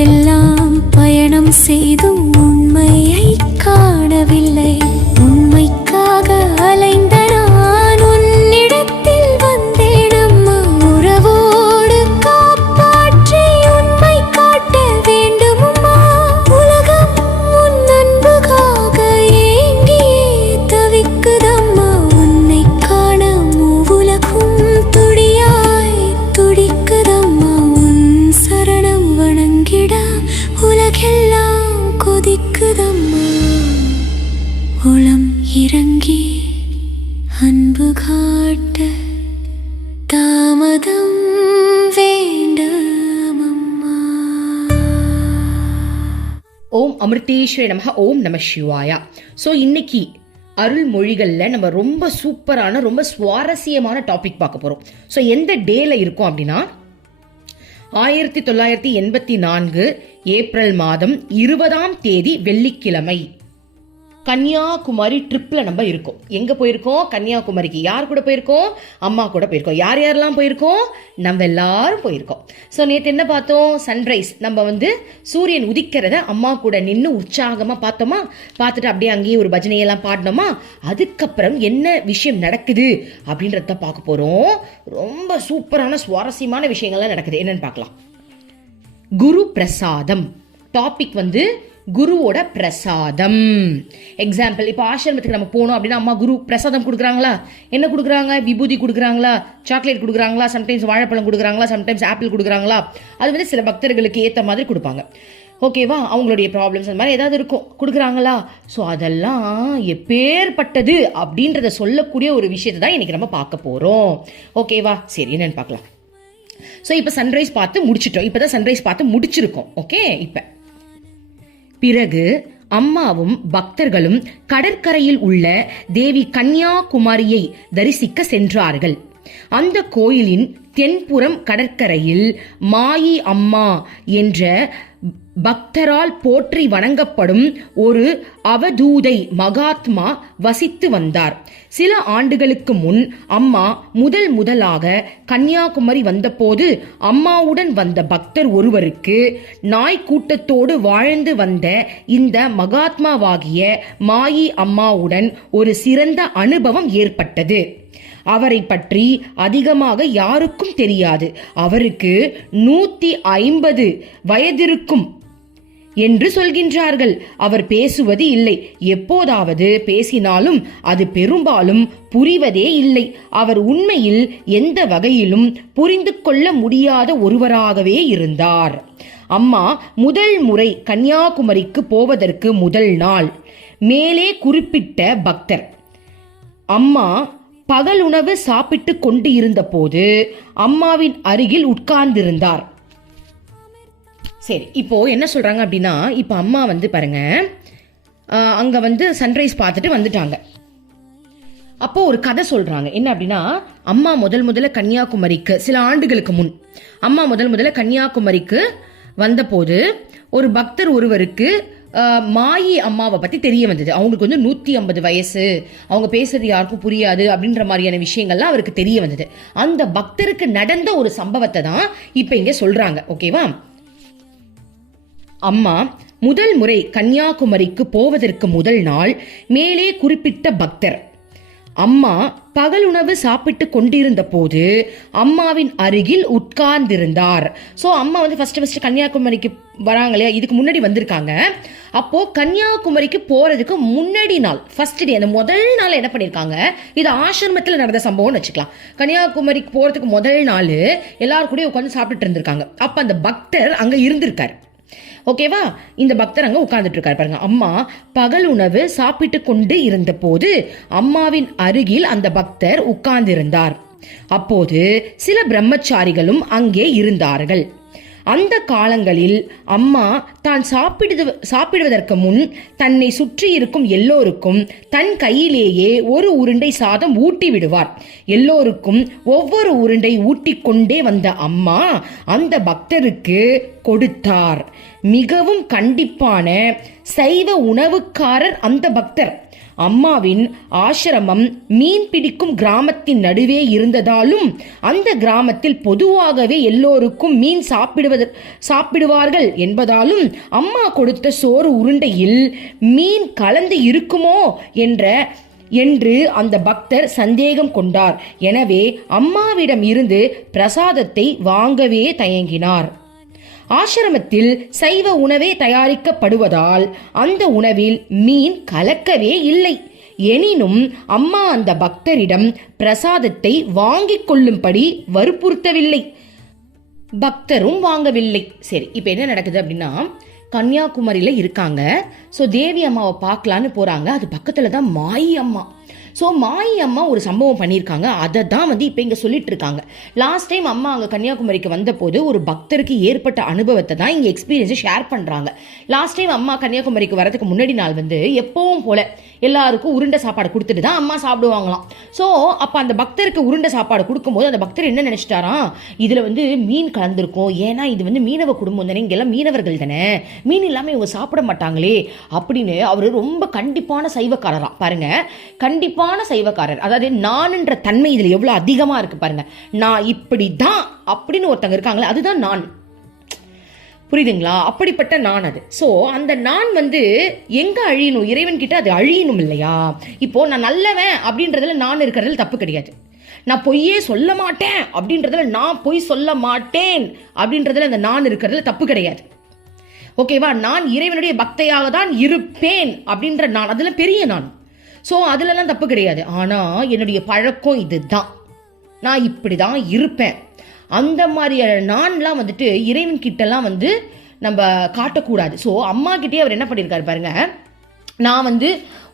உலகெல்லாம் பயணம் செய்தும் அமிர்தேஸ்வரி நமக. ஓம் நம சிவாயா. ஸோ இன்னைக்கு அருள்மொழிகளில் நம்ம ரொம்ப சூப்பரான ரொம்ப சுவாரஸ்யமான டாபிக் பார்க்க போகிறோம் ஸோ எந்த டேல இருக்கும் அப்படின்னா ஆயிரத்தி தொள்ளாயிரத்தி எண்பத்தி நான்கு ஏப்ரல் மாதம் இருபதாம் தேதி வெள்ளிக்கிழமை. கன்னியாகுமரி ட்ரிப்பில் நம்ம இருக்கோம். எங்கே போயிருக்கோம்? கன்னியாகுமரிக்கு யார் கூட போயிருக்கோம்? அம்மா கூட போயிருக்கோம். யார் யாரெல்லாம் போயிருக்கோம்? நம்ம எல்லாரும் போயிருக்கோம். ஸோ நேற்று என்ன பார்த்தோம்? சன்ரைஸ் நம்ம வந்து சூரியன் உதிக்கிறத அம்மா கூட நின்று உற்சாகமாக பார்த்தோமா? பார்த்துட்டு அப்படியே அங்கேயே ஒரு பஜனையெல்லாம் பாடினோமா? அதுக்கப்புறம் என்ன விஷயம் நடக்குது அப்படின்றத பார்க்க போகிறோம் ரொம்ப சூப்பரான சுவாரஸ்யமான விஷயங்கள்லாம் நடக்குது. என்னென்னு பார்க்கலாம். குரு பிரசாதம். டாபிக் வந்து குருவோட பிரசாதம். எக்ஸாம்பிள் இப்போ ஆசிரமத்துக்கு நம்ம போனோம் அப்படின்னா அம்மா குரு பிரசாதம் கொடுக்குறாங்களா? என்ன கொடுக்குறாங்க? விபூதி கொடுக்குறாங்களா? சாக்லேட் கொடுக்குறாங்களா? சம்டைம்ஸ் வாழைப்பழம் கொடுக்குறாங்களா? சம்டைம்ஸ் ஆப்பிள் கொடுக்குறாங்களா? அது வந்து சில பக்தர்களுக்கு ஏற்ற மாதிரி கொடுப்பாங்க. ஓகேவா அவங்களுடைய ப்ராப்ளம்ஸ் அந்த மாதிரி ஏதாவது இருக்கும். கொடுக்குறாங்களா? ஸோ அதெல்லாம் எப்பேற்பட்டது அப்படின்றத சொல்லக்கூடிய ஒரு விஷயத்தை தான் இன்னைக்கு நம்ம பார்க்க போகிறோம் ஓகேவா சரி என்னன்னு பார்க்கலாம். ஸோ இப்போ சன்ரைஸ் பார்த்து முடிச்சிட்டோம். இப்போ தான் சன்ரைஸ் பார்த்து முடிச்சிருக்கோம். ஓகே இப்போ. பிறகு அம்மாவும் பக்தர்களும் கடற்கரையில் உள்ள தேவி கன்னியாகுமரியை தரிசிக்க சென்றார்கள். அந்த கோயிலின் தென்புறம் கடற்கரையில் மாயி அம்மா என்ற பக்தரால் போற்றி வணங்கப்படும் ஒரு அவதூதை மகாத்மா வசித்து வந்தார். சில ஆண்டுகளுக்கு முன் அம்மா முதல் முதலாக கன்னியாகுமரி வந்தபோது அம்மாவுடன் வந்த பக்தர் ஒருவருக்கு நாய் கூட்டத்தோடு வாழ்ந்து வந்த இந்த மகாத்மாவாகிய மாயி அம்மாவுடன் ஒரு சிறந்த அனுபவம் ஏற்பட்டது. அவரை பற்றி அதிகமாக யாருக்கும் தெரியாது. அவருக்கு நூத்தி ஐம்பது வயதிருக்கும் என்று சொல்கின்றார்கள். அவர் பேசுவது இல்லை. எப்போதாவது பேசினாலும் அது பெரும்பாலும் புரிவதே இல்லை. அவர் உண்மையில் எந்த வகையிலும் புரிந்து கொள்ள முடியாத ஒருவராகவே இருந்தார். அம்மா முதல் முறை கன்னியாகுமரிக்கு போவதற்கு முதல் நாள். மேலே குறிப்பிட்ட பக்தர். அம்மா பகல் உணவு சாப்பிட்டு கொண்டு இருந்தபோது அம்மாவின் அருகில் உட்கார்ந்திருந்தார். சரி இப்போ என்ன சொல்றாங்க அப்படின்னா இப்போ அம்மா வந்து பாருங்க அங்கே அங்க வந்து சன்ரைஸ் பார்த்துட்டு வந்துட்டாங்க. அப்போ ஒரு கதை சொல்றாங்க. என்ன அப்படின்னா அம்மா முதல் முதல்ல கன்னியாகுமரிக்கு சில ஆண்டுகளுக்கு முன் அம்மா முதல் முதல்ல கன்னியாகுமரிக்கு வந்தபோது ஒரு பக்தர் ஒருவருக்கு மாயி அம்மாவை பத்தி தெரிய வந்தது. அவங்களுக்கு வந்து நூத்தி ஐம்பது வயசு. அவங்க பேசுறது யாருக்கும் புரியாது அப்படின்ற மாதிரியான விஷயங்கள்லாம் அவருக்கு தெரிய வந்தது. அந்த பக்தருக்கு நடந்த ஒரு சம்பவத்தை தான் இப்ப இங்க சொல்றாங்க. ஓகேவா? அம்மா முதல் முறை கன்னியாகுமரிக்கு போவதற்கு முதல் நாள் மேலே குறிப்பிட்ட பக்தர். அம்மா பகல் உணவு சாப்பிட்டு கொண்டிருந்த போது அம்மாவின் அருகில் உட்கார்ந்திருந்தார். ஸோ அம்மா வந்து ஃபர்ஸ்ட் ஃபர்ஸ்ட் கன்னியாகுமரிக்கு வராங்க இல்லையா? இதுக்கு முன்னாடி வந்திருக்காங்க. அப்போ கன்னியாகுமரிக்கு போறதுக்கு முன்னாடி நாள் ஃபர்ஸ்ட் டே அந்த முதல் நாள் என்ன பண்ணியிருக்காங்க இது ஆசிரமத்தில் நடந்த சம்பவம்னு வச்சுக்கலாம். கன்னியாகுமரிக்கு போறதுக்கு முதல் நாள் எல்லாரும் கூட உட்காந்து சாப்பிட்டுட்டு இருந்திருக்காங்க. அப்போ அந்த பக்தர் அங்கே இருந்திருக்காரு. ஓகேவா இந்த பக்தர் அங்க உட்கார்ந்துட்டு இருக்காரு பாருங்க. அம்மா பகல் உணவு சாப்பிட்டு கொண்டு இருந்தபோது அம்மாவின் அருகில் அந்த பக்தர் உட்கார்ந்திருந்தார். அப்போது சில பிரம்மச்சாரிகளும் அங்கே இருந்தார்கள். அந்த காலங்களில் அம்மா தான் சாப்பிடுது சாப்பிடுவதற்கு முன் தன்னை சுற்றி இருக்கும் எல்லோருக்கும் தன் கையிலேயே ஒரு உருண்டை சாதம் ஊட்டி விடுவார். எல்லோருக்கும் ஒவ்வொரு உருண்டை ஊட்டிக் கொண்டே வந்த அம்மா அந்த பக்தருக்கு கொடுத்தார். மிகவும் கண்டிப்பான சைவ உணவுக்காரர் அந்த பக்தர். அம்மாவின் ஆசிரமம் மீன் பிடிக்கும் கிராமத்தின் நடுவே இருந்ததாலும் அந்த கிராமத்தில் பொதுவாகவே எல்லோருக்கும் மீன் சாப்பிடுவது சாப்பிடுவார்கள் என்பதாலும் அம்மா கொடுத்த சோறு உருண்டையில் மீன் கலந்து இருக்குமோ என்ற என்று அந்த பக்தர் சந்தேகம் கொண்டார். எனவே அம்மாவிடம் இருந்து பிரசாதத்தை வாங்கவே தயங்கினார். ஆசிரமத்தில் சைவ உணவே தயாரிக்கப்படுவதால் அந்த உணவில் மீன் கலக்கவே இல்லை. எனினும் அம்மா அந்த பக்தரிடம் பிரசாதத்தை வாங்கிக் கொள்ளும்படி வற்புறுத்தவில்லை. பக்தரும் வாங்கவில்லை. சரி இப்போ என்ன நடக்குது அப்படின்னா கன்னியாகுமரியில் இருக்காங்க. ஸோ தேவி அம்மாவை பார்க்கலான்னு போகிறாங்க அது பக்கத்தில் தான் மாயி அம்மா. ஸோ மாயி அம்மா ஒரு சம்பவம் பண்ணியிருக்காங்க அதை தான் வந்து இப்போ இங்கே சொல்லிட்டு இருக்காங்க லாஸ்ட் டைம் அம்மா அங்கே கன்னியாகுமரிக்கு வந்தபோது ஒரு பக்தருக்கு ஏற்பட்ட அனுபவத்தை தான் இங்கே எக்ஸ்பீரியன்ஸை ஷேர் பண்ணுறாங்க லாஸ்ட் டைம் அம்மா கன்னியாகுமரிக்கு வரதுக்கு முன்னாடி நாள் வந்து எப்பவும் போல எல்லாருக்கும் உருண்டை சாப்பாடு கொடுத்துட்டு தான் அம்மா சாப்பிடுவாங்களாம். ஸோ அப்போ அந்த பக்தருக்கு உருண்டை சாப்பாடு கொடுக்கும்போது அந்த பக்தர் என்ன நினச்சிட்டாராம் இதில் வந்து மீன் கலந்துருக்கும். ஏன்னா இது வந்து மீனவ குடும்பம் தானே. இங்கெல்லாம் மீனவர்கள் தானே. மீன் இல்லாமல் இவங்க சாப்பிட மாட்டாங்களே அப்படின்னு அவர் ரொம்ப கண்டிப்பான சைவக்காரராம். கண்டிப்பாக கண்டிப்பான சைவக்காரர். அதாவது நான்ன்ற தன்மை இதில் எவ்வளோ அதிகமாக இருக்கு பாருங்க. நான் இப்படி தான் அப்படின்னு ஒருத்தங்க இருக்காங்களே அதுதான் நான். புரியுதுங்களா? அப்படிப்பட்ட நான் அது. ஸோ அந்த நான் வந்து எங்கே அழியணும்? இறைவன் கிட்ட அது அழியணும் இல்லையா? இப்போ நான் நல்லவன் அப்படின்றதுல நான் இருக்கிறதுல தப்பு கிடையாது. நான் பொய்யே சொல்ல மாட்டேன் அப்படின்றதுல நான் பொய் சொல்ல மாட்டேன் அப்படின்றதுல அந்த நான் இருக்கிறதுல தப்பு கிடையாது. ஓகேவா நான் இறைவனுடைய பக்தையாக தான் இருப்பேன் அப்படின்ற நான். அதில் பெரிய நான். ஸோ அதுலலாம் தப்பு கிடையாது. ஆனால் என்னுடைய பழக்கம் இதுதான். நான் இப்படி தான் இருப்பேன். அந்த மாதிரியான நான்லாம் வந்துட்டு இறைவன் கிட்டலாம் வந்து நம்ம காட்டக்கூடாது. ஸோ அம்மா கிட்டே அவர் என்ன பண்ணியிருக்காரு பாருங்க. நான் வந்து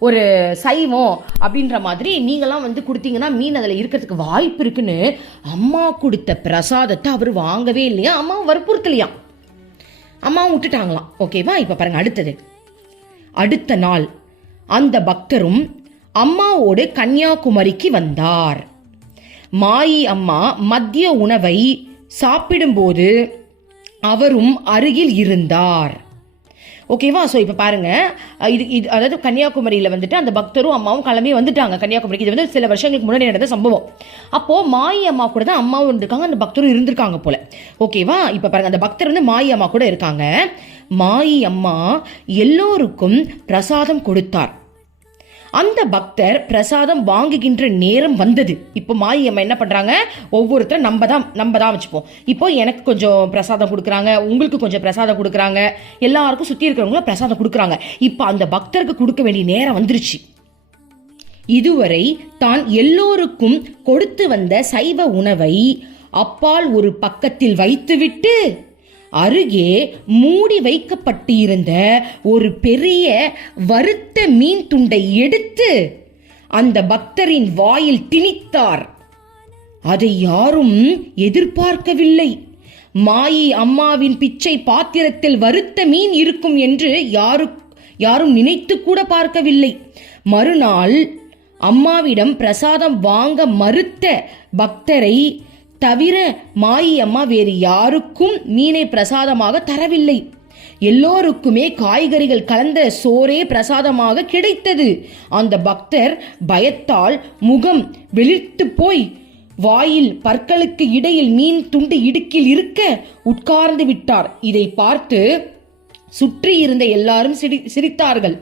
ஒரு சைவம் அப்படின்ற மாதிரி நீங்களாம் வந்து கொடுத்தீங்கன்னா மீன் அதில் இருக்கிறதுக்கு வாய்ப்பு இருக்குன்னு அம்மா கொடுத்த பிரசாதத்தை அவர் வாங்கவே இல்லையா? அம்மா வற்புறுத்தலையாம். அம்மாவும் விட்டுட்டாங்களாம். ஓகேவா இப்போ பாருங்க அடுத்தது. அடுத்த நாள் அந்த பக்தரும் அம்மாவோடு கன்னியாகுமரிக்கு வந்தார். மாயி அம்மா மதிய உணவை சாப்பிடும்போது அவரும் அருகில் இருந்தார். ஓகேவா ஸோ இப்போ பாருங்க. இது இது அதாவது கன்னியாகுமரியில் வந்துட்டு அந்த பக்தரும் அம்மாவும் கிளம்பி வந்துட்டாங்க. கன்னியாகுமரிக்கு இது வந்து சில வருஷங்களுக்கு முன்னாடி நடந்த சம்பவம். அப்போது மாயி அம்மா கூட தான் அம்மாவும் இருந்திருக்காங்க அந்த பக்தரும் இருந்திருக்காங்க போல. ஓகேவா இப்போ பாருங்க அந்த பக்தர் வந்து மாயி அம்மா கூட இருக்காங்க. மாயி அம்மா எல்லோருக்கும் பிரசாதம் கொடுத்தார். அந்த பக்தர் பிரசாதம் வாங்குகின்ற நேரம் வந்தது. இப்போ மாயி அம்மா என்ன பண்ணுறாங்க ஒவ்வொருத்தரும் நம்ம தான் நம்ம தான் வச்சுப்போம். இப்போ எனக்கு கொஞ்சம் பிரசாதம் கொடுக்குறாங்க உங்களுக்கு கொஞ்சம் பிரசாதம் கொடுக்குறாங்க எல்லாருக்கும் சுற்றி இருக்கிறவங்களும் பிரசாதம் கொடுக்குறாங்க. இப்போ அந்த பக்தருக்கு கொடுக்க வேண்டிய நேரம் வந்துருச்சு. இதுவரை தான் எல்லோருக்கும் கொடுத்து வந்த சைவ உணவை அப்பால் ஒரு பக்கத்தில் வைத்துவிட்டு அருகே மூடி வைக்கப்பட்டிருந்த ஒரு பெரிய வறுத்த மீன் துண்டை எடுத்து அந்த பக்தரின் வாயில் திணித்தார். அதை யாரும் எதிர்பார்க்கவில்லை. மாயி அம்மாவின் பிச்சை பாத்திரத்தில் வறுத்த மீன் இருக்கும் என்று யாரு யாரும் நினைத்து கூட பார்க்கவில்லை. மறுநாள் அம்மாவிடம் பிரசாதம் வாங்க மறுத்த பக்தரை தவிர மாயி அம்மா வேறு யாருக்கும் மீனை பிரசாதமாக தரவில்லை. எல்லோருக்குமே காய்கறிகள் கலந்த சோறே பிரசாதமாக கிடைத்தது. அந்த பக்தர் பயத்தால் முகம் வெளிர்த்து போய் வாயில் பற்களுக்கு இடையில் மீன் துண்டு இடுக்கில் இருக்க உட்கார்ந்து விட்டார். இதை பார்த்து சுற்றி இருந்த எல்லாரும் சிரி சிரித்தார்கள்.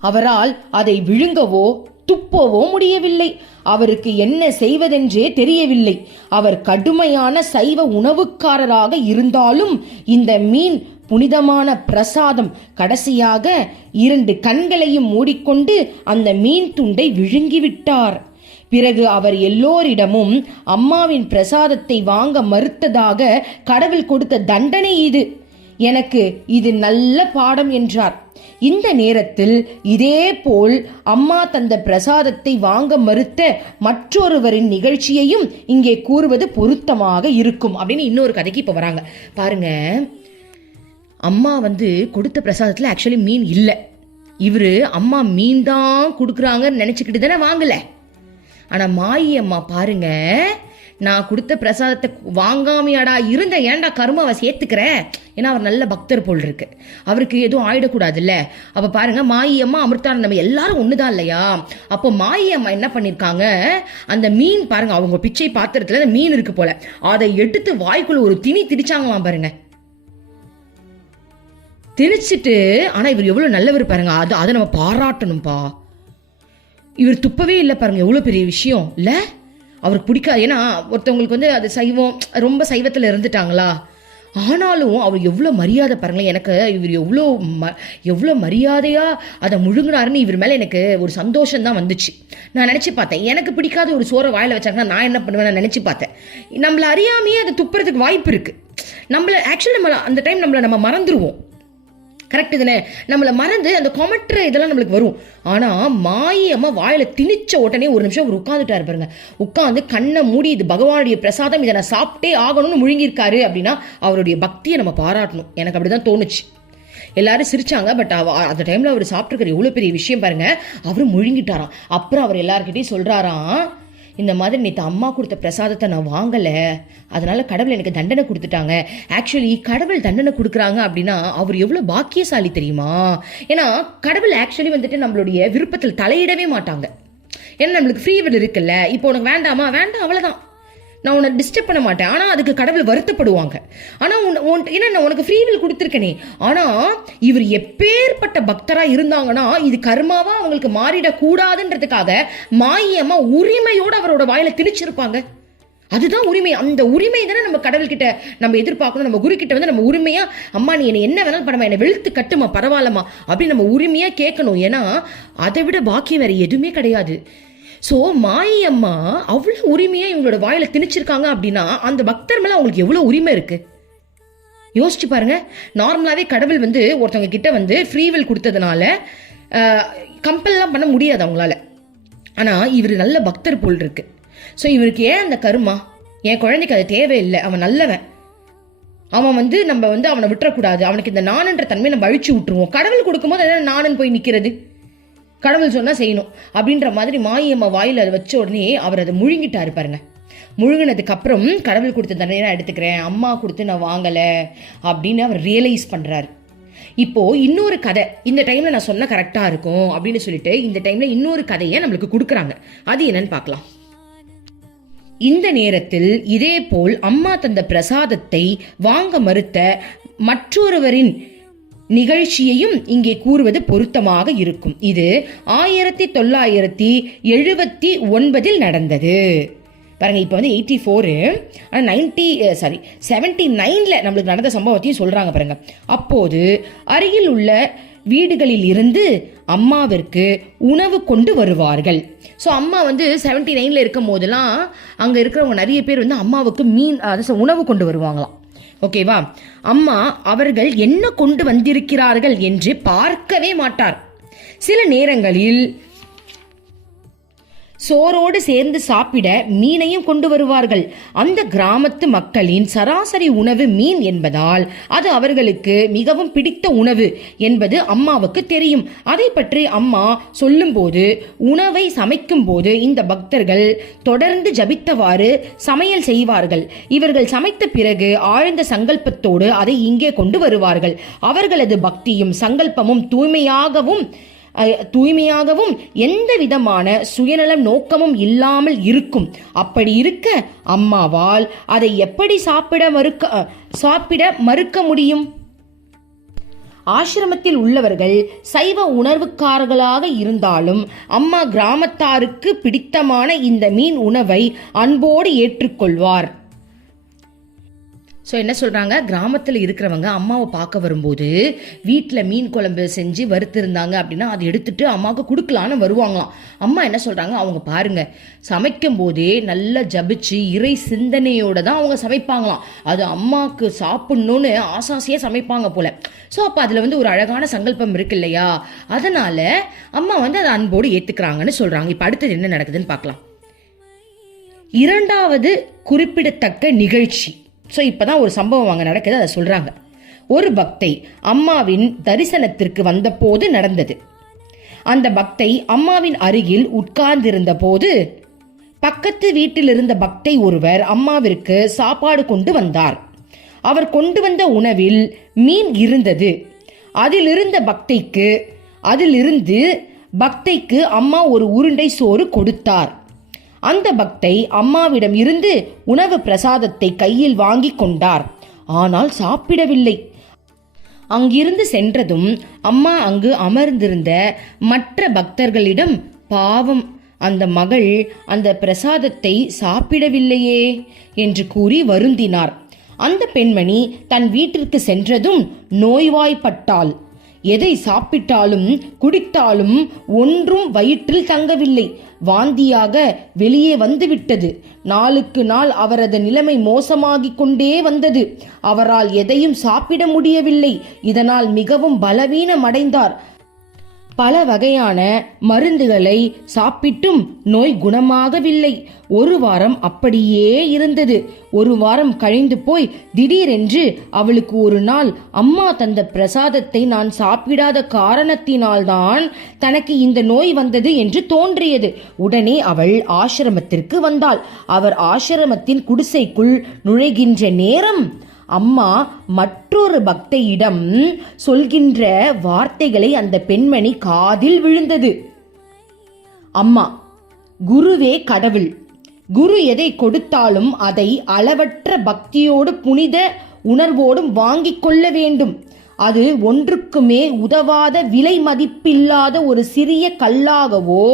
அவரால் அதை விழுங்கவோ துப்பவோ முடியவில்லை. அவருக்கு என்ன செய்வதென்றே தெரியவில்லை. அவர் கடுமையான சைவ உணவுக்காரராக இருந்தாலும் இந்த மீன் புனிதமான பிரசாதம் கடைசியாக இரண்டு கண்களையும் மூடிக்கொண்டு அந்த மீன் துண்டை விழுங்கிவிட்டார். பிறகு அவர் எல்லோரிடமும் அம்மாவின் பிரசாதத்தை வாங்க மறுத்ததாக கடவுள் கொடுத்த தண்டனை இது. எனக்கு இது நல்ல பாடம் என்றார். இந்த நேரத்தில் இதேபோல் அம்மா தந்த பிரசாதத்தை வாங்க மறுத்த மற்றொருவரின் நிகழ்ச்சியையும் இங்கே கூறுவது பொருத்தமாக இருக்கும் அப்படின்னு இன்னொரு கதைக்கு இப்போ வராங்க. பாருங்க. அம்மா வந்து கொடுத்த பிரசாதத்தில் ஆக்சுவலி மீன் இல்லை. இவர் அம்மா மீன் தான் கொடுக்குறாங்கன்னு நினச்சிக்கிட்டு தானே வாங்கலை. ஆனால் மாயி அம்மா பாருங்க. நான் கொடுத்த பிரசாதத்தை வாங்காமையாடா இருந்த ஏன்டா கருமாவை சேர்த்துக்கிற? ஏன்னா அவர் நல்ல பக்தர் போல் இருக்கு. அவருக்கு எதுவும் ஆயிடக்கூடாதுல்ல. அப்போ பாருங்க மாயி அம்மா அமிர்தானந்தம் எல்லாரும் ஒண்ணுதான் இல்லையா? அப்போ மாயி அம்மா என்ன பண்ணிருக்காங்க? அந்த மீன் பாருங்க அவங்க பிச்சை பாத்திரத்துல அந்த மீன் இருக்கு போல. அதை எடுத்து வாய்க்குள்ள ஒரு திணி திரிச்சாங்களாம் பாருங்க. திணிச்சிட்டு ஆனா இவர் எவ்வளவு நல்லவர் பாருங்க. அது அதை நம்ம பாராட்டணும்ப்பா இவர் துப்பவே இல்லை பாருங்க எவ்வளோ பெரிய விஷயம். இல்லை அவருக்கு பிடிக்காது. ஏன்னா ஒருத்தவங்களுக்கு வந்து அது சைவம் ரொம்ப சைவத்தில் இருந்துட்டாங்களா? ஆனாலும் அவர் எவ்வளோ மரியாதை பாருங்களேன். எனக்கு இவர் எவ்வளோ ம எவ்வளோ மரியாதையாக அதை முழுங்கினாருன்னு இவர் மேலே எனக்கு ஒரு சந்தோஷம் தான் வந்துச்சு. நான் நினச்சி பார்த்தேன். எனக்கு பிடிக்காத ஒரு சோறை வாயில் வச்சாங்கன்னா நான் என்ன பண்ணுவேன்? நான் நினச்சி பார்த்தேன். நம்மளை அறியாமையே அதை துப்புறதுக்கு வாய்ப்பு இருக்குது நம்மளை ஆக்சுவலி நம்மளை அந்த டைம் நம்மளை நம்ம மறந்துடுவோம் கரெக்டு தானே நம்மளை மறந்து அந்த கொமட்டுற இதெல்லாம் நம்மளுக்கு வரும். ஆனால் மாயி அம்மா திணிச்ச உடனே ஒரு நிமிஷம் அவர் உட்காந்துட்டாரு பாருங்க. உட்காந்து கண்ணை மூடி இது பகவானுடைய பிரசாதம் இதை நான் சாப்பிட்டே ஆகணும்னு முழுங்கியிருக்காரு அப்படின்னா அவருடைய பக்தியை நம்ம பாராட்டணும். எனக்கு அப்படிதான் தோணுச்சு. எல்லாரும் சிரிச்சாங்க பட் அவ அந்த டைமில் அவர் சாப்பிட்ருக்கிற எவ்வளோ பெரிய விஷயம் பாருங்க அவரும் முழுங்கிட்டாராம். அப்புறம் அவர் எல்லாருக்கிட்டையும் சொல்கிறாராம் இந்த மாதிரி நேற்று அம்மா கொடுத்த பிரசாதத்தை நான் வாங்கலை. அதனால கடவுள் எனக்கு தண்டனை கொடுத்துட்டாங்க. ஆக்சுவலி கடவுள் தண்டனை கொடுக்குறாங்க அப்படின்னா அவர் எவ்வளோ பாக்கியசாலி தெரியுமா? ஏன்னா கடவுள் ஆக்சுவலி வந்துட்டு நம்மளுடைய விருப்பத்தில் தலையிடவே மாட்டாங்க. ஏன்னா நம்மளுக்கு ஃப்ரீ வில் இருக்குல்ல. இப்போ உனக்கு வேண்டாமா? வேண்டாம் அவ்வளோதான் நான் உன்னை டிஸ்டர்ப் பண்ண மாட்டேன். ஆனால் அதுக்கு கடவுள் வருத்தப்படுவாங்க. ஆனால் உன் உன் ஏன்னா நான் உனக்கு ஃப்ரீவில் கொடுத்துருக்கேனே கொடுத்துருக்கனே. ஆனால் இவர் எப்பேற்பட்ட பக்தராக இருந்தாங்கன்னா இது கர்மாவாக அவங்களுக்கு மாறிடக்கூடாதுன்றதுக்காக மாயம்மா உரிமையோடு அவரோட வாயில திணிச்சிருப்பாங்க. அதுதான் உரிமை. அந்த உரிமை தானே நம்ம கடவுள்கிட்ட நம்ம எதிர்பார்க்கணும். நம்ம குரு கிட்ட வந்து நம்ம உரிமையா அம்மா நீ என்ன என்ன வேணாலும் படமா என்னை வெளுத்து கட்டுமா பரவாயில்லம்மா அப்படின்னு நம்ம உரிமையா கேட்கணும். ஏன்னா அதை விட பாக்கியம் வேற எதுவுமே கிடையாது. ஸோ மாயி அம்மா அவ்வளோ உரிமையாக இவங்களோட வாயில் திணிச்சிருக்காங்க அப்படின்னா அந்த பக்தர் மேலே அவங்களுக்கு எவ்வளோ உரிமை இருக்குது யோசிச்சு பாருங்க. நார்மலாகவே கடவுள் வந்து ஒருத்தவங்க கிட்ட வந்து ஃப்ரீவில் கொடுத்ததுனால கம்பல்லாம் பண்ண முடியாது அவங்களால. ஆனால் இவர் நல்ல பக்தர் போல் இருக்கு. ஸோ இவருக்கு ஏன் அந்த கருமா? என் குழந்தைக்கு அது தேவையில்லை. அவன் நல்லவன். அவன் வந்து நம்ம வந்து அவனை விட்டுறக்கூடாது. அவனுக்கு இந்த நானுன்ற தன்மையை நம்ம அழிச்சு விட்டுருவோம். கடவுள் கொடுக்கும்போது என்ன நானுன்னு போய் நிற்கிறது கடவுள் சொன்னா செய்யணும் அப்படின்ற மாதிரி மாயம்மா வாயில் அதை வச்ச உடனே அவர் அதை முழுங்கிட்டாரு பாருங்க. முழுங்கினதுக்கு அப்புறம் கடவுள் கொடுத்த தண்டனை நான் எடுத்துக்கிறேன் அம்மா கொடுத்து நான் வாங்கலை அப்படின்னு அவர் ரியலைஸ் பண்றாரு. இப்போ இன்னொரு கதை இந்த டைம்ல நான் சொன்ன கரெக்டா இருக்கும் அப்படின்னு சொல்லிட்டு இந்த டைம்ல இன்னொரு கதையை நம்மளுக்கு கொடுக்குறாங்க. அது என்னன்னு பார்க்கலாம். இந்த நேரத்தில் இதேபோல் அம்மா தந்த பிரசாதத்தை வாங்க மறுத்த மற்றொருவரின் நிகழ்ச்சியையும் இங்கே கூறுவது பொருத்தமாக இருக்கும். இது ஆயிரத்தி தொள்ளாயிரத்தி எழுபத்தி ஒன்பதில் நடந்தது. பாருங்க இப்போ வந்து எயிட்டி ஃபோரு ஆனால் நைன்டி சாரி செவன்டி நைனில் நம்மளுக்கு நடந்த சம்பவத்தையும் சொல்கிறாங்க பாருங்க. அப்போது அருகில் உள்ள வீடுகளில் இருந்து அம்மாவிற்கு உணவு கொண்டு வருவார்கள். ஸோ அம்மா வந்து செவன்டி நைனில் இருக்கும் போதெல்லாம் அங்கே இருக்கிறவங்க நிறைய பேர் வந்து அம்மாவுக்கு மீன் அது உணவு கொண்டு வருவாங்களாம். ஓகேவா அம்மா அவர்கள் என்ன கொண்டு வந்திருக்கிறார்கள் என்று பார்க்கவே மாட்டார். சில நேரங்களில் சோரோடு சேர்ந்து சாப்பிட மீனையும் கொண்டு வருவார்கள். அந்த கிராமத்து மக்களின் சராசரி உணவு மீன் என்பதால் அது அவர்களுக்கு மிகவும் பிடித்த உணவு என்பது அம்மாவுக்கு தெரியும். அதை பற்றி அம்மா சொல்லும்போது உணவை சமைக்கும் போது இந்த பக்தர்கள் தொடர்ந்து ஜபித்தவாறு சமையல் செய்வார்கள். இவர்கள் சமைத்த பிறகு ஆழ்ந்த சங்கல்பத்தோடு அதை இங்கே கொண்டு வருவார்கள். அவர்களது பக்தியும் சங்கல்பமும் தூய்மையாகவும் தூய்மையாகவும் எந்த விதமான சுயநலம் நோக்கமும் இல்லாமல் இருக்கும். அப்படி இருக்க அம்மாவால் அதை எப்படி சாப்பிட மறுக்க சாப்பிட மறுக்க முடியும்? ஆசிரமத்தில் உள்ளவர்கள் சைவ உணர்வுக்காரர்களாக இருந்தாலும் அம்மா கிராமத்தாருக்கு பிடித்தமான இந்த மீன் உணவை அன்போடு ஏற்றுக்கொள்வார். ஸோ என்ன சொல்கிறாங்க கிராமத்தில் இருக்கிறவங்க அம்மாவை பார்க்க வரும்போது வீட்டில் மீன் குழம்பு செஞ்சு வறுத்திருந்தாங்க அப்படின்னா அதை எடுத்துட்டு அம்மாவுக்கு கொடுக்கலான்னு வருவாங்களாம். அம்மா என்ன சொல்கிறாங்க அவங்க பாருங்க சமைக்கும் போதே நல்லா ஜபிச்சு இறை சிந்தனையோடு தான் அவங்க சமைப்பாங்களாம். அது அம்மாவுக்கு சாப்பிட்ணுன்னு ஆசாசியாக சமைப்பாங்க போல. ஸோ அப்போ அதில் வந்து ஒரு அழகான சங்கல்பம் இருக்கு இல்லையா? அதனால அம்மா வந்து அதை அன்போடு ஏற்றுக்கிறாங்கன்னு சொல்கிறாங்க இப்போ அடுத்தது என்ன நடக்குதுன்னு பார்க்கலாம். இரண்டாவது குறிப்பிடத்தக்க நிகழ்ச்சி. ஸோ இப்போ தான் ஒரு சம்பவம் அங்கே நடக்குது அதை சொல்கிறாங்க ஒரு பக்தை அம்மாவின் தரிசனத்திற்கு வந்தபோது நடந்தது. அந்த பக்தை அம்மாவின் அருகில் உட்கார்ந்திருந்த போது பக்கத்து வீட்டில் இருந்த பக்தை ஒருவர் அம்மாவிற்கு சாப்பாடு கொண்டு வந்தார். அவர் கொண்டு வந்த உணவில் மீன் இருந்தது. அதிலிருந்த பக்தைக்கு அதிலிருந்து பக்தைக்கு அம்மா ஒரு உருண்டை சோறு கொடுத்தார். அந்த பக்தை அம்மாவிடம் இருந்து உணவு பிரசாதத்தை கையில் வாங்கி கொண்டார். ஆனால் சாப்பிடவில்லை. அங்கிருந்து சென்றதும் அம்மா அங்கு அமர்ந்திருந்த மற்ற பக்தர்களிடம் பாவம் அந்த மகள் அந்த பிரசாதத்தை சாப்பிடவில்லையே என்று கூறி வருந்தினார். அந்த பெண்மணி தன் வீட்டிற்கு சென்றதும் நோய்வாய்ப்பட்டாள். எதை சாப்பிட்டாலும் குடித்தாலும் ஒன்றும் வயிற்றில் தங்கவில்லை. வாந்தியாக வெளியே வந்துவிட்டது. நாளுக்கு நாள் அவரது நிலைமை மோசமாகிக் கொண்டே வந்தது. அவரால் எதையும் சாப்பிட முடியவில்லை. இதனால் மிகவும் பலவீனமடைந்தார். பல வகையான மருந்துகளை சாப்பிட்டும் நோய் குணமாகவில்லை. ஒரு வாரம் அப்படியே இருந்தது. ஒரு வாரம் கழிந்து போய் திடீரென்று அவளுக்கு ஒரு நாள் அம்மா தந்த பிரசாதத்தை நான் சாப்பிடாத காரணத்தினால்தான் தனக்கு இந்த நோய் வந்தது என்று தோன்றியது. உடனே அவள் ஆசிரமத்திற்கு வந்தாள். அவர் ஆசிரமத்தின் குடிசைக்குள் நுழைகின்ற நேரம் அம்மா மற்றொரு பக்தையிடம் சொல்கின்ற வார்த்தைகளை அந்த பெண்மணி காதில் விழுந்தது. அம்மா குருவே கடவுள் குரு எதை கொடுத்தாலும் அதை அளவற்ற பக்தியோடு புனித உணர்வோடும் வாங்கிக் கொள்ள வேண்டும். அது ஒன்றுக்குமே உதவாத விலை மதிப்பில்லாத ஒரு சிறிய கல்லாகவோ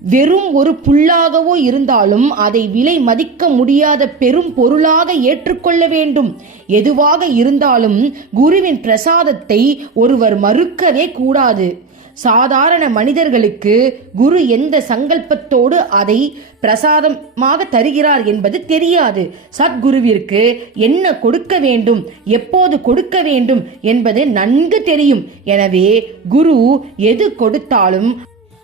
வெறும் ஒரு புல்லாகவோ இருந்தாலும் அதை விலை மதிக்க முடியாத பெரும் பொருளாக ஏற்றுக்கொள்ள வேண்டும். எதுவாக இருந்தாலும் குருவின் பிரசாதத்தை ஒருவர் மறுக்கவே கூடாது. சாதாரண மனிதர்களுக்கு குரு எந்த சங்கல்பத்தோடு அதை பிரசாதமாக தருகிறார் என்பது தெரியாது. சத்குருவிற்கு என்ன கொடுக்க வேண்டும் எப்போது கொடுக்க வேண்டும் என்பது நன்கு தெரியும். எனவே குரு எது கொடுத்தாலும்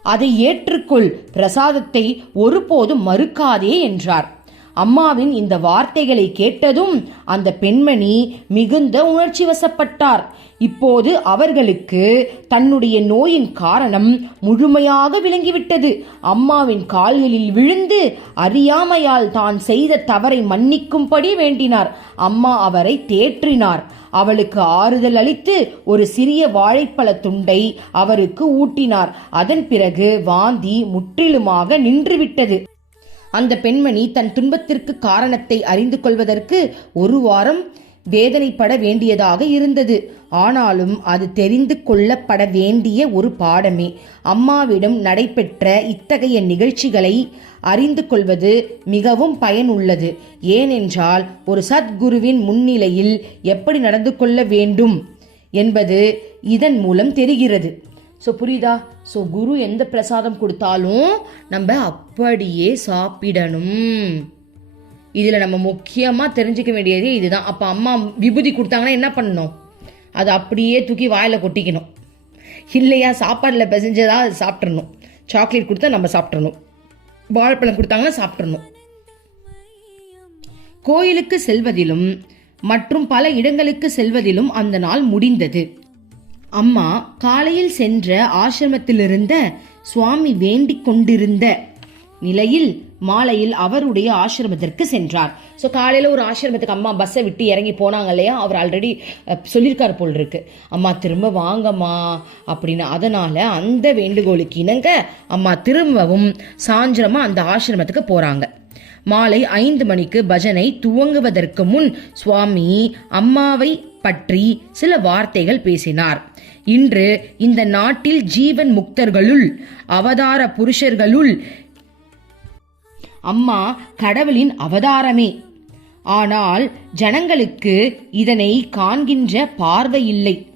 அதை ஏற்றுக்கொள் பிரசாதத்தை ஒருபோதும் மறுக்காதே என்றார். அம்மாவின் இந்த வார்த்தைகளை கேட்டதும் அந்த பெண்மணி மிகுந்த உணர்ச்சி வசப்பட்டார். இப்போது அவர்களுக்கு தன்னுடைய நோயின் காரணம் முழுமையாக விளங்கிவிட்டது. அம்மாவின் கால்களில் விழுந்து அறியாமையால் தான் செய்த தவறை மன்னிக்கும்படி வேண்டினார். அம்மா அவரை தேற்றினார். அவளுக்கு ஆறுதல் அளித்து ஒரு சிறிய வாழைப்பழ துண்டை அவருக்கு ஊட்டினார். அதன் பிறகு வாந்தி முற்றிலுமாக நின்றுவிட்டது. அந்த பெண்மணி தன் துன்பத்திற்கு காரணத்தை அறிந்து கொள்வதற்கு ஒரு வாரம் வேதனைப்பட வேண்டியதாக இருந்தது. ஆனாலும் அது தெரிந்து கொள்ளப்பட வேண்டிய ஒரு பாடமே. அம்மாவிடம் நடைபெற்ற இத்தகைய நிகழ்ச்சிகளை அறிந்து கொள்வது மிகவும் பயனுள்ளது. ஏனென்றால் ஒரு சத்குருவின் முன்னிலையில் எப்படி நடந்து கொள்ள வேண்டும் என்பது இதன் மூலம் தெரிகிறது. ஸோ புரியுதா? ஸோ குரு எந்த பிரசாதம் கொடுத்தாலும் நம்ம அப்படியே சாப்பிடணும். இதில் நம்ம முக்கியமாக தெரிஞ்சுக்க வேண்டியது இதுதான். அப்போ அம்மா விபூதி கொடுத்தாங்கன்னா என்ன பண்ணணும்? அதை அப்படியே தூக்கி வாயில் கொட்டிக்கணும். இல்லையா? சாப்பாடில் பிசைஞ்சதா அது சாப்பிட்றணும் சாக்லேட் கொடுத்தா நம்ம சாப்பிட்றணும் வாழைப்பழம் கொடுத்தாங்கன்னா சாப்பிட்றணும் கோயிலுக்கு செல்வதிலும் மற்றும் பல இடங்களுக்கு செல்வதிலும் அந்த நாள் முடிந்தது. அம்மா காலையில் சென்ற ஆசிரமத்திலிருந்த சுவாமி வேண்டிக் கொண்டிருந்த நிலையில் மாலையில் அவருடைய ஆசிரமத்திற்கு சென்றார். ஸோ காலையில் ஒரு ஆசிரமத்துக்கு அம்மா பஸ்ஸை விட்டு இறங்கி போனாங்க இல்லையா? அவர் ஆல்ரெடி சொல்லியிருக்கார் போல் இருக்கு. அம்மா திரும்ப வாங்கம்மா அப்படின்னு. அதனால் அந்த வேண்டுகோளுக்கு இணங்க அம்மா திரும்பவும் சாயந்தரமாக அந்த ஆசிரமத்துக்கு போகிறாங்க மாலை ஐந்து மணிக்கு பஜனை துவங்குவதற்கு முன் சுவாமி அம்மாவை பற்றி சில வார்த்தைகள் பேசினார். இன்று இந்த நாட்டில் ஜீவன் முக்தர்களுள் அவதார புருஷர்களுள் அம்மா கடவுளின் அவதாரமே. ஆனால் ஜனங்களுக்கு இதனை காண்கின்ற பார்வை இல்லை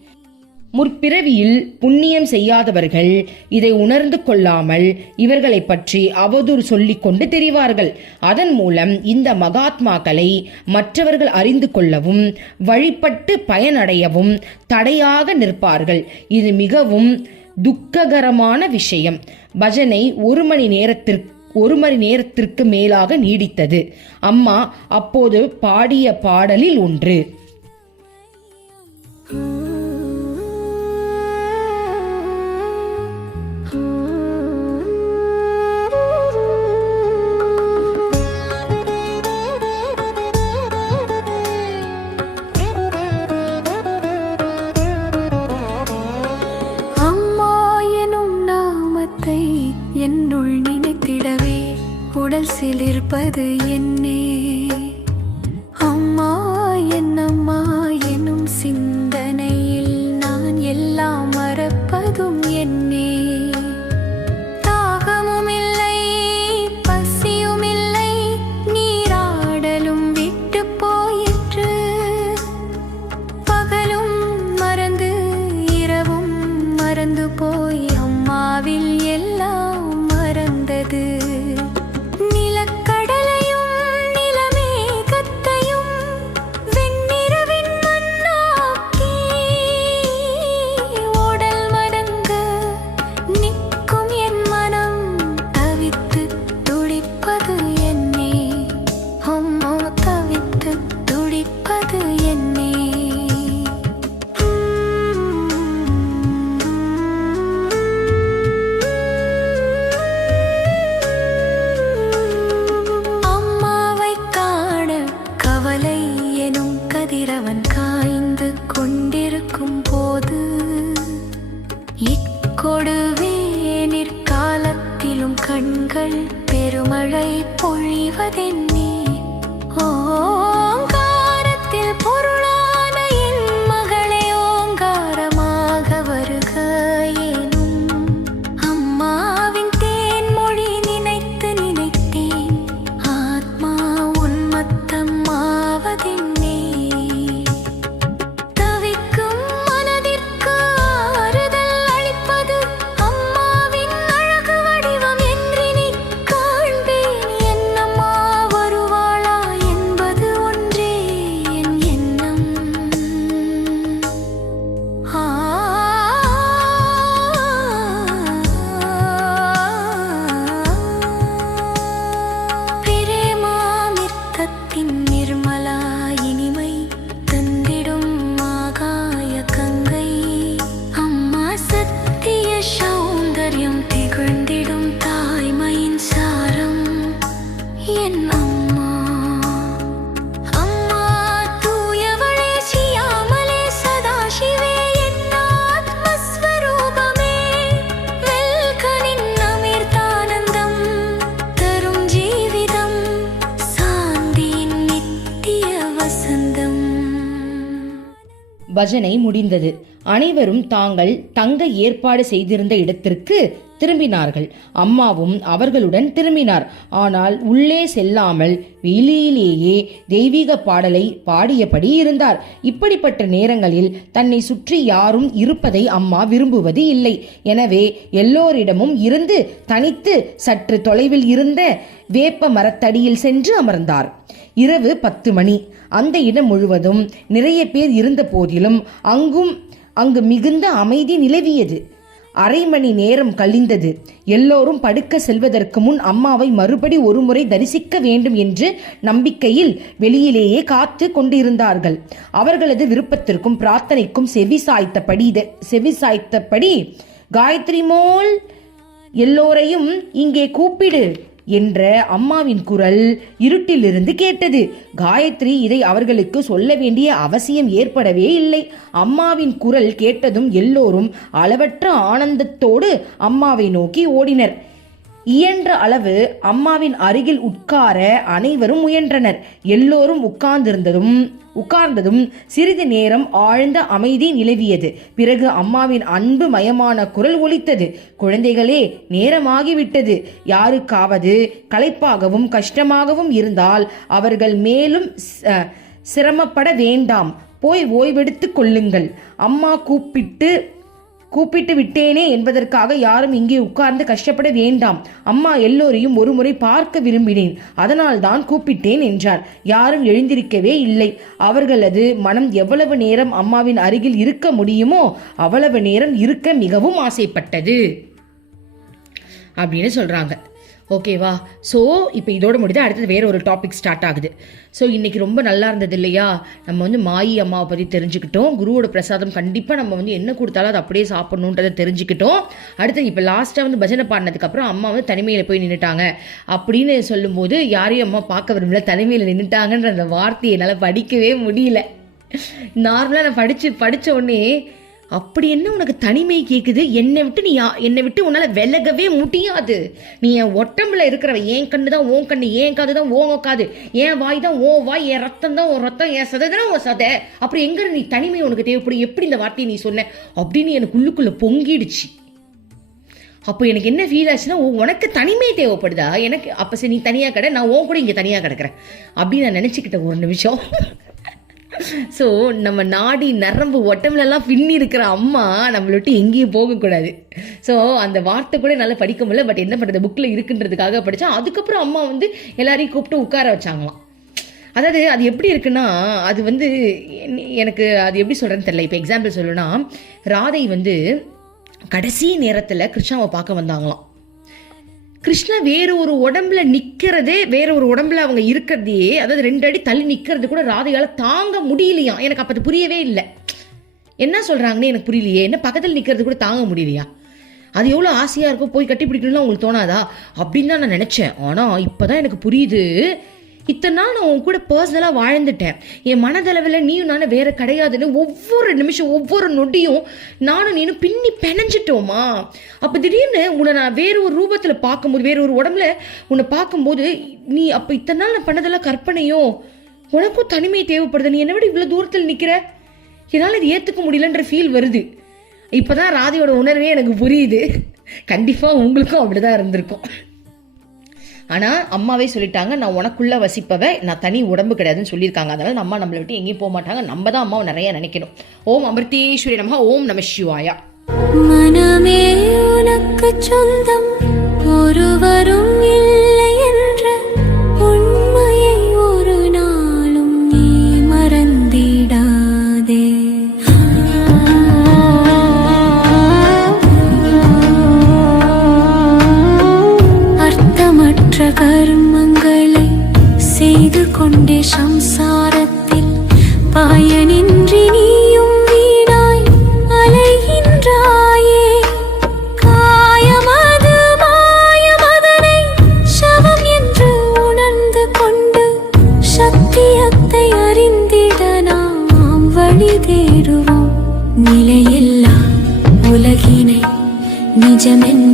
முற்பிறவியில் புண்ணியம் செய்யாதவர்கள் இதை உணர்ந்து கொள்ளாமல் இவர்களை பற்றி அவதூறு சொல்லிக் கொண்டு தெரிவார்கள். அதன் மூலம் இந்த மகாத்மாக்களை மற்றவர்கள் அறிந்து கொள்ளவும் வழிபட்டு பயனடையவும் தடையாக நிற்பார்கள். இது மிகவும் துக்ககரமான விஷயம். பஜனை ஒரு மணி நேரத்திற்கு ஒரு மணி நேரத்திற்கு மேலாக நீடித்தது. அம்மா அப்போது பாடிய பாடலில் ஒன்று கடல் சிலிர்ப்பது என்னே? பஜனை முடிந்தது. அனைவரும் தாங்கள் தங்க ஏற்பாடு செய்திருந்த இடத்திற்கு திரும்பினார்கள். அம்மாவும் அவர்களுடன் திரும்பினார். ஆனால் உள்ளே செல்லாமல் வெளியிலேயே தெய்வீக பாடலை பாடியபடி இருந்தார். இப்படிப்பட்ட நேரங்களில் தன்னை சுற்றி யாரும் இருப்பதை அம்மா விரும்புவது இல்லை. எனவே எல்லோரிடமும் இருந்து தனித்து சற்று தொலைவில் இருந்த வேப்ப மரத்தடியில் சென்று அமர்ந்தார். இரவு பத்து மணி. அந்த இடம் முழுவதும் நிறைய பேர் இருந்த போதிலும் அங்கும் அங்கு மிகுந்த அமைதி நிலவியது. அரை மணி நேரம் கழிந்தது. எல்லோரும் படுக்க செல்வதற்கு முன் அம்மாவை மறுபடி ஒருமுறை தரிசிக்க வேண்டும் என்று நம்பிக்கையில் வெளியிலேயே காத்து கொண்டிருந்தார்கள். அவர்களது விருப்பத்திற்கும் பிரார்த்தனைக்கும் செவி சாய்த்தபடி செவி சாய்த்தபடி காயத்ரி மோல் எல்லோரையும் இங்கே கூப்பிடு. என்ற அம்மாவின் குரல் இருட்டிலிருந்து கேட்டது. காயத்ரி இதை அவர்களுக்கு சொல்ல வேண்டிய அவசியம் ஏற்படவே இல்லை. அம்மாவின் குரல் கேட்டதும் எல்லோரும் அளவற்ற ஆனந்தத்தோடு அம்மாவை நோக்கி ஓடினர். இயன்ற அளவு அம்மாவின் அருகில் உட்கார அனைவரும் முயன்றனர். எல்லோரும் உட்கார்ந்திருந்ததும் உட்கார்ந்ததும் சிறிது நேரம் ஆழ்ந்த அமைதி நிலவியது. பிறகு அம்மாவின் அன்பு மயமான குரல் ஒலித்தது. குழந்தைகளே நேரமாகிவிட்டது. யாருக்காவது களைப்பாகவும் கஷ்டமாகவும் இருந்தால் அவர்கள் மேலும் சிரமப்பட வேண்டாம். போய் ஓய்வெடுத்துக் கொள்ளுங்கள். அம்மா கூப்பிட்டு கூப்பிட்டு விட்டேனே என்பதற்காக யாரும் இங்கே உட்கார்ந்து கஷ்டப்பட வேண்டாம். அம்மா எல்லோரையும் ஒருமுறை பார்க்க விரும்பினேன். அதனால் தான் கூப்பிட்டேன் என்றார். யாரும் எழுந்திருக்கவே இல்லை. அவர்களது மனம் எவ்வளவு நேரம் அம்மாவின் அருகில் இருக்க முடியுமோ அவ்வளவு நேரம் இருக்க மிகவும் ஆசைப்பட்டது. அப்படின்னு சொல்றாங்க. ஓகேவா? ஸோ இப்போ இதோட முடிது அடுத்தது வேற ஒரு டாபிக் ஸ்டார்ட் ஆகுது. ஸோ இன்றைக்கி ரொம்ப நல்லா இருந்தது இல்லையா? நம்ம வந்து மாயி அம்மாவை பற்றி தெரிஞ்சுக்கிட்டோம். குருவோட பிரசாதம் கண்டிப்பாக நம்ம வந்து என்ன கொடுத்தாலும் அதை அப்படியே சாப்பிட்ணுன்றத தெரிஞ்சுக்கிட்டோம். அடுத்து இப்போ லாஸ்ட்டாக வந்து பஜனை பாடினதுக்கப்புறம் அம்மா வந்து தனிமையில் போய் நின்றுட்டாங்க அப்படின்னு சொல்லும்போது யாரையும் அம்மா பார்க்க விரும்பல. தனிமையில் நின்றுட்டாங்கன்ற அந்த வார்த்தையை என்னால் படிக்கவே முடியல. நார்மலாக நான் படித்து படித்த உடனே அப்படி என்ன உனக்கு தனிமை கேட்குது என்னை விட்டு நீ யா- என்னை விட்டு உன்னால் விலகவே முடியாது. நீ என் ஒட்டம்புல இருக்கிறவ என் கண்ணு தான் ஓன் கண்ணு என் காது தான் உன் காது என் வாய் தான் ஓ வாய் என் ரத்தம் தான் உன் ரத்தம் என் சதை தான் உன் சதை? அப்புறம் எங்கே நீ தனிமை உனக்கு தேவைப்படும் எப்படி இந்த வார்த்தையை நீ சொன்ன? அப்படின்னு எனக்கு உள்ளுக்குள்ளே பொங்கிடுச்சு. அப்போ எனக்கு என்ன ஃபீல் ஆச்சுன்னா உனக்கு தனிமை தேவைப்படுதா? எனக்கு அப்போ சரி நீ தனியாக கடை நான் உன் கூட இங்கே தனியாக கிடக்கிறேன். அப்படின்னு நான் நினச்சிக்கிட்டேன் ஒரு நிமிஷம். ஸோ நம்ம நாடி நரம்பு ஒட்டமிலெல்லாம் பின்னி இருக்கிற அம்மா நம்மளை விட்டு எங்கேயும் போகக்கூடாது. ஸோ அந்த வார்த்தை கூட நல்லா படிக்க முடியல. பட் என்ன பண்ணுறது புக்கில் இருக்குன்றதுக்காக படித்தா அதுக்கப்புறம் அம்மா வந்து எல்லாரையும் கூப்பிட்டு உட்கார வச்சாங்களாம். அதாவது அது எப்படி இருக்குன்னா அது வந்து எனக்கு அது எப்படி சொல்கிறேன்னு தெரியல. இப்போ எக்ஸாம்பிள் சொல்லணும்னா ராதை வந்து கடைசி நேரத்தில் கிருஷ்ணாவை பார்க்க வந்தாங்களாம். கிருஷ்ணா வேற ஒரு உடம்புல நிக்கிறதே வேற ஒரு உடம்புல அவங்க இருக்கிறதையே அதாவது ரெண்டு அடி தள்ளி நிக்கிறது கூட ராதையால தாங்க முடியலையாம் எனக்கு அப்ப புரியவே இல்லை. என்ன சொல்றாங்கன்னு எனக்கு புரியலையே. என்ன பக்கத்தில் நிக்கிறது கூட தாங்க முடியலையா? அது எவ்வளோ ஆசையாக இருக்கும் போய் கட்டி பிடிக்கணும்னு உங்களுக்கு தோணாதா? அப்படின்னு தான் நான் நினச்சேன். ஆனால் இப்போ தான் எனக்கு புரியுது. இத்தனை நாள் நான் உன் கூட பர்சனலாக வாழ்ந்துட்டேன். என் மனதளவில் நீயும் நானும் வேற கிடையாதுன்னு ஒவ்வொரு நிமிஷம் ஒவ்வொரு நொடியும் நானும் நீனும் பின்னி பிணைஞ்சிட்டோமா? அப்போ திடீர்னு உன்னை நான் வேற ஒரு ரூபத்தில் பார்க்கும்போது வேற ஒரு உடம்புல உன்னை பார்க்கும்போது நீ அப்போ இத்தனை நாள் நான் பண்ணதெல்லாம் கற்பனையோ? உனக்கும் தனிமை தேவைப்படுது. நீ என்னை விட இவ்வளோ தூரத்தில் நிற்கிற என்னால் இது ஏற்றுக்க முடியலன்ற ஃபீல் வருது. இப்போ தான் ராதியோட உணர்வே எனக்கு புரியுது. கண்டிப்பாக உங்களுக்கும் அப்படிதான் இருந்திருக்கும். ஆனால் அம்மாவே சொல்லிட்டாங்க நான் உனக்குள்ள வசிப்பவ நான் தனி உடம்பு கிடையாதுன்னு சொல்லியிருக்காங்க. அதனால அம்மா நம்மளை விட்டு எங்கேயும் போக மாட்டாங்க. நம்ம தான் அம்மாவை நிறைய நினைக்கணும். ஓம் அமிர்தேஸ்வரி நமக ஓம் நம சிவாயா. மனமே உனக்கு சொந்தம் ஒருவரும் இல்லை. செய்து கொண்டே சம்சாரத்தில் பயனின்றி நீயும் வீணாய் அலைகின்றாயே காயமது மாயமதனை சவம் என்று உணர்ந்து கொண்டு சத்தியத்தை அறிந்திட நாம் வழி தேடுவோம் நிலையில்லா உலகினை நிஜமென்று